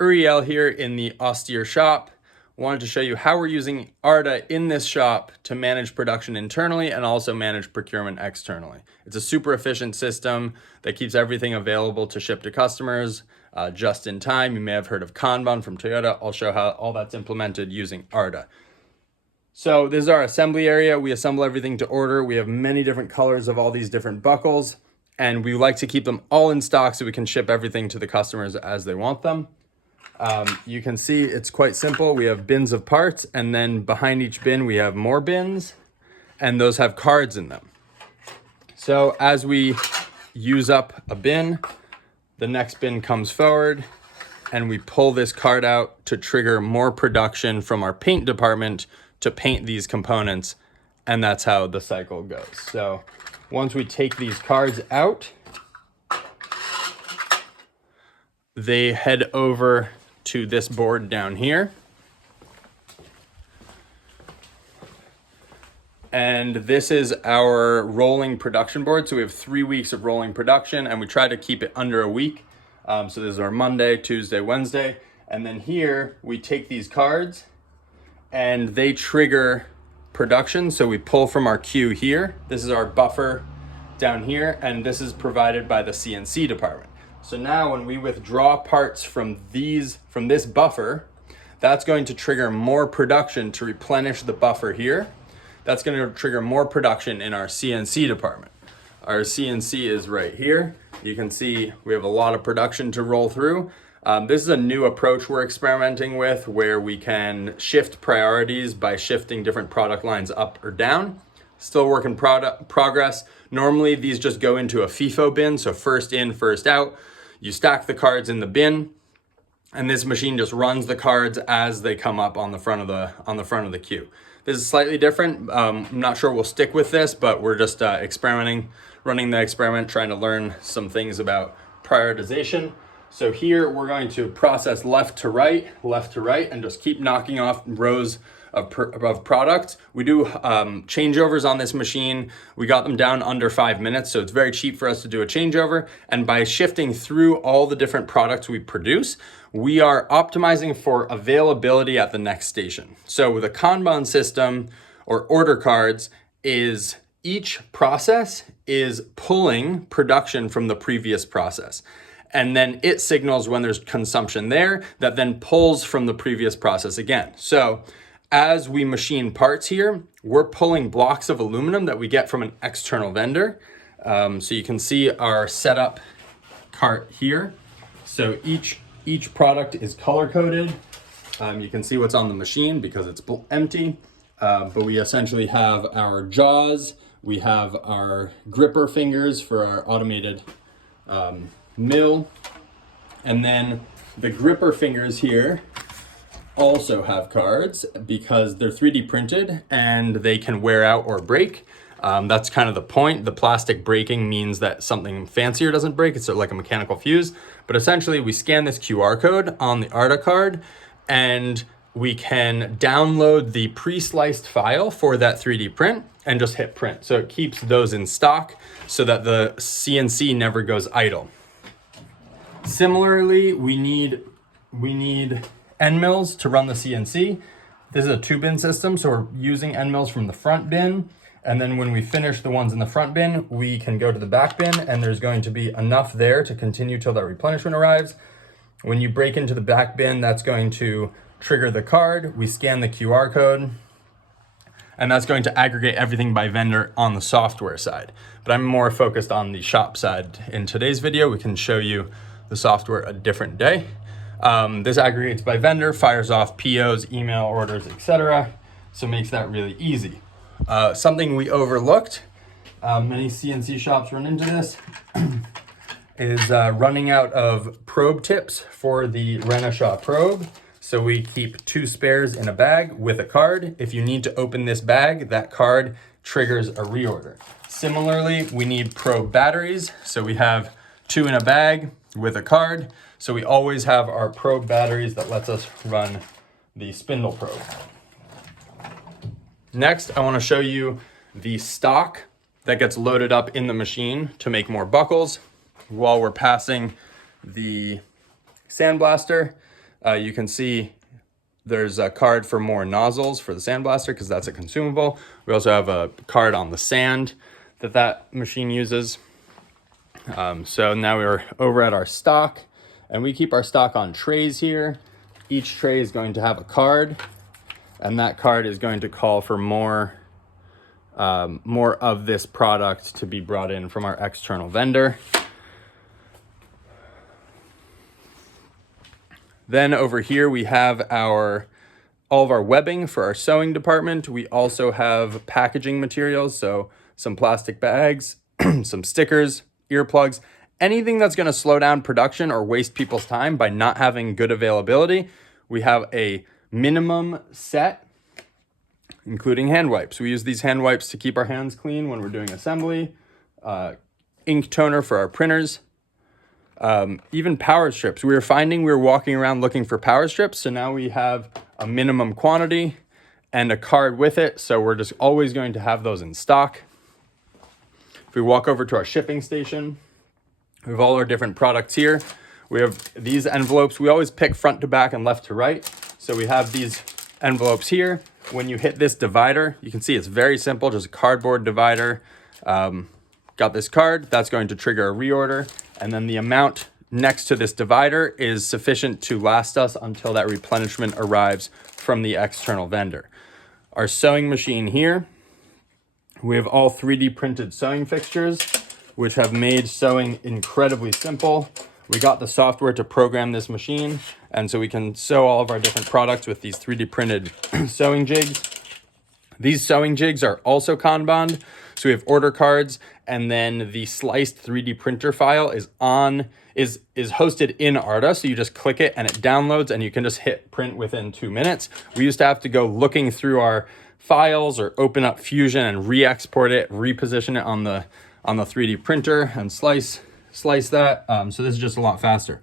Uriel here in the Austere shop. Wanted to show you how we're using Arda in this shop to manage production internally and also manage procurement externally. It's a super efficient system that keeps everything available to ship to customers just in time. You may have heard of Kanban from Toyota. I'll show how all that's implemented using Arda. So this is our assembly area. We assemble everything to order. We have many different colors of all these different buckles, and we like to keep them all in stock so we can ship everything to the customers as they want them. You can see it's quite simple. We have bins of parts, and then behind each bin we have more bins, and those have cards in them. So as we use up a bin, the next bin comes forward and we pull this card out to trigger more production from our paint department to paint these components, and that's how the cycle goes. So once we take these cards out, they head over to this board down here. And this is our rolling production board. So we have 3 weeks of rolling production, and we try to keep it under a week. So this is our Monday, Tuesday, Wednesday. And then here we take these cards and they trigger production. So we pull from our queue here. This is our buffer down here, and this is provided by the CNC department. So now when we withdraw parts from this buffer, that's going to trigger more production to replenish the buffer here. That's going to trigger more production in our CNC department. Our CNC is right here. You can see we have a lot of production to roll through. This is a new approach we're experimenting with, where we can shift priorities by shifting different product lines up or down. Still work in progress. Normally these just go into a FIFO bin, so first in, first out. You stack the cards in the bin, and this machine just runs the cards as they come up on the front of the queue. This is slightly different. I'm not sure we'll stick with this, but we're just experimenting, running the experiment, trying to learn some things about prioritization. So here we're going to process left to right, and just keep knocking off rows of products. We do changeovers on this machine. We got them down under 5 minutes, so it's very cheap for us to do a changeover. And by shifting through all the different products we produce, we are optimizing for availability at the next station. So with a Kanban system or order cards, each process is pulling production from the previous process. And then it signals when there's consumption there that then pulls from the previous process again. So as we machine parts here, we're pulling blocks of aluminum that we get from an external vendor. So you can see our setup cart here. So each product is color coded. You can see what's on the machine because it's empty. But we essentially have our jaws. We have our gripper fingers for our automated mill, and then the gripper fingers here also have cards because they're 3D printed and they can wear out or break. That's kind of the point. The plastic breaking means that something fancier doesn't break. It's like a mechanical fuse, but essentially we scan this QR code on the Arda card and we can download the pre-sliced file for that 3D print and just hit print. So it keeps those in stock so that the CNC never goes idle. Similarly, we need end mills to run the CNC. This is a 2-bin system, so we're using end mills from the front bin. And then when we finish the ones in the front bin, we can go to the back bin, and there's going to be enough there to continue till that replenishment arrives. When you break into the back bin, that's going to trigger the card. We scan the QR code, and that's going to aggregate everything by vendor on the software side. But I'm more focused on the shop side. In today's video, we can show you the software a different day. This aggregates by vendor, fires off POs, email orders, etc. So it makes that really easy. Something we overlooked, many CNC shops run into this, is running out of probe tips for the Renishaw probe. So we keep 2 spares in a bag with a card. If you need to open this bag, that card triggers a reorder. Similarly, we need probe batteries. So we have 2 in a bag with a card. So we always have our probe batteries that lets us run the spindle probe. Next, I want to show you the stock that gets loaded up in the machine to make more buckles while we're passing the sandblaster. You can see there's a card for more nozzles for the sandblaster because that's a consumable. We also have a card on the sand that machine uses. So now we're over at our stock, and we keep our stock on trays here. Each tray is going to have a card, and that card is going to call for more of this product to be brought in from our external vendor. Then over here we have all of our webbing for our sewing department. We also have packaging materials, so some plastic bags, some stickers, earplugs, anything that's going to slow down production or waste people's time by not having good availability. We have a minimum set, including hand wipes. We use these hand wipes to keep our hands clean when we're doing assembly, ink toner for our printers, even power strips. We were walking around looking for power strips, so now we have a minimum quantity and a card with it, so we're just always going to have those in stock. If we walk over to our shipping station, we have all our different products here. We have these envelopes. We always pick front to back and left to right, so we have these envelopes here. When you hit this divider, you can see it's very simple, just a cardboard divider. Got this card, that's going to trigger a reorder, and then the amount next to this divider is sufficient to last us until that replenishment arrives from the external vendor. Our sewing machine here, we have all 3D printed sewing fixtures, which have made sewing incredibly simple. We got the software to program this machine, and so we can sew all of our different products with these 3D printed sewing jigs. These sewing jigs are also Kanban, so we have order cards, and then the sliced 3D printer file is hosted in Arda, so you just click it and it downloads, and you can just hit print within 2 minutes. We used to have to go looking through our files or open up Fusion and re-export it, reposition it on the 3D printer and slice that. So this is just a lot faster.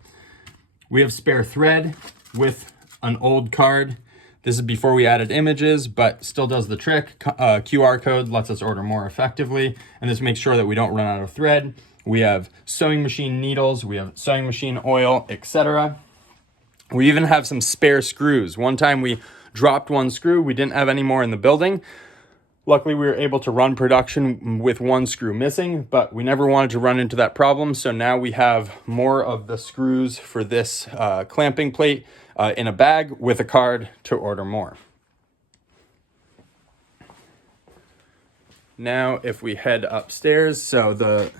We have spare thread with an old card. This is before we added images, but still does the trick. QR code lets us order more effectively, and this makes sure that we don't run out of thread. We have sewing machine needles, we have sewing machine oil, etc. We even have some spare screws. One time we dropped one screw, we didn't have any more in the building. Luckily, we were able to run production with one screw missing, but we never wanted to run into that problem. So now we have more of the screws for this clamping plate in a bag with a card to order more. Now, if we head upstairs, so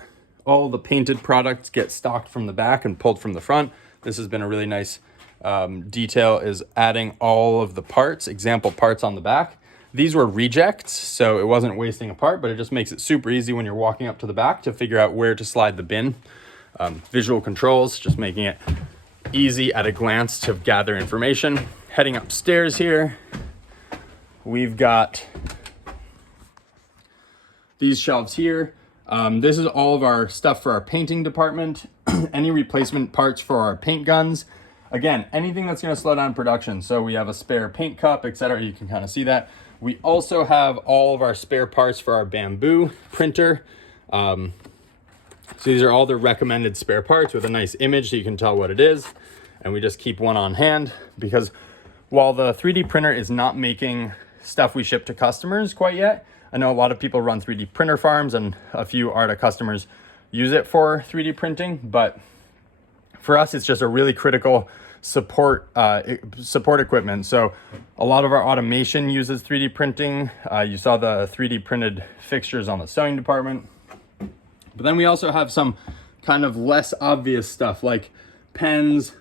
all the painted products get stocked from the back and pulled from the front. This has been a really nice detail, is adding all of the parts, example parts on the back. These were rejects, so it wasn't wasting a part, but it just makes it super easy when you're walking up to the back to figure out where to slide the bin. Visual controls, just making it easy at a glance to gather information. Heading upstairs here, we've got these shelves here. This is all of our stuff for our painting department, any replacement parts for our paint guns. Again, anything that's gonna slow down production. So we have a spare paint cup, etc. You can kind of see that. We also have all of our spare parts for our bamboo printer. So these are all the recommended spare parts with a nice image so you can tell what it is. And we just keep one on hand because while the 3D printer is not making stuff we ship to customers quite yet, I know a lot of people run 3D printer farms and a few Arda customers use it for 3D printing, but for us, it's just a really critical support equipment. So a lot of our automation uses 3D printing. You saw the 3D printed fixtures on the sewing department. But then we also have some kind of less obvious stuff like pens,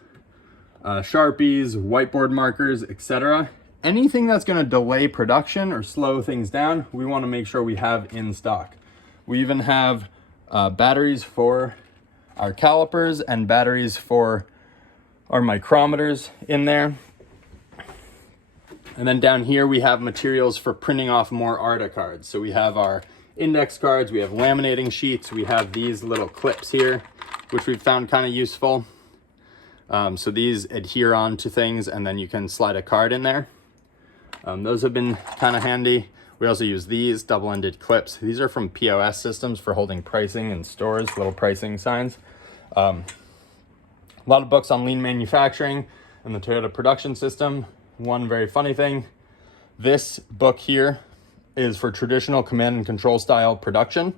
Sharpies, whiteboard markers, etc. Anything that's going to delay production or slow things down, we want to make sure we have in stock. We even have batteries for our calipers and batteries for our micrometers in there. And then down here we have materials for printing off more Arda cards. So we have our index cards, we have laminating sheets, we have these little clips here, which we've found kind of useful. So these adhere on to things and then you can slide a card in there. Those have been kind of handy. We also use these double-ended clips. These are from POS systems for holding pricing in stores, little pricing signs. A lot of books on lean manufacturing. and the Toyota production system. One very funny thing, this book here is for traditional command and control style production.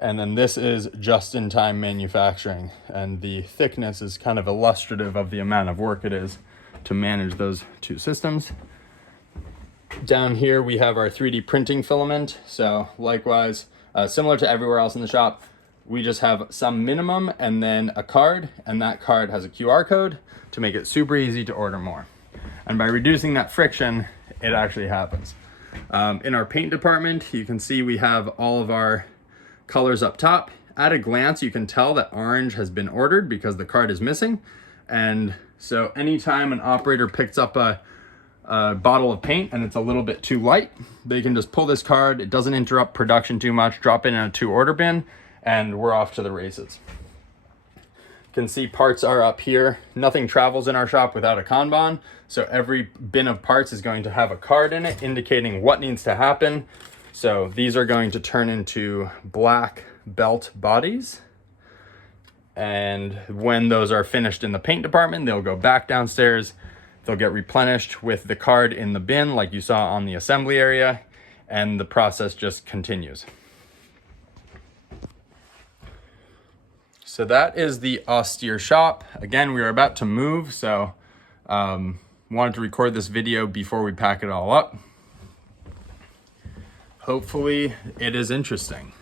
And then this is just-in-time manufacturing. And the thickness is kind of illustrative of the amount of work it is to manage those two systems. Down here, we have our 3D printing filament. So likewise, similar to everywhere else in the shop, we just have some minimum and then a card, and that card has a QR code to make it super easy to order more. And by reducing that friction, it actually happens. In our paint department, you can see we have all of our colors up top. At a glance, you can tell that orange has been ordered because the card is missing. And so anytime an operator picks up a bottle of paint and it's a little bit too light, they can just pull this card. It doesn't interrupt production too much, drop it in a 2-order bin, and we're off to the races. You can see parts are up here. Nothing travels in our shop without a Kanban. So every bin of parts is going to have a card in it indicating what needs to happen. So these are going to turn into black belt bodies. And when those are finished in the paint department, they'll go back downstairs. They'll get replenished with the card in the bin like you saw on the assembly area, and the process just continues. So that is the Austere shop. Again, we are about to move, so wanted to record this video before we pack it all up. Hopefully it is interesting.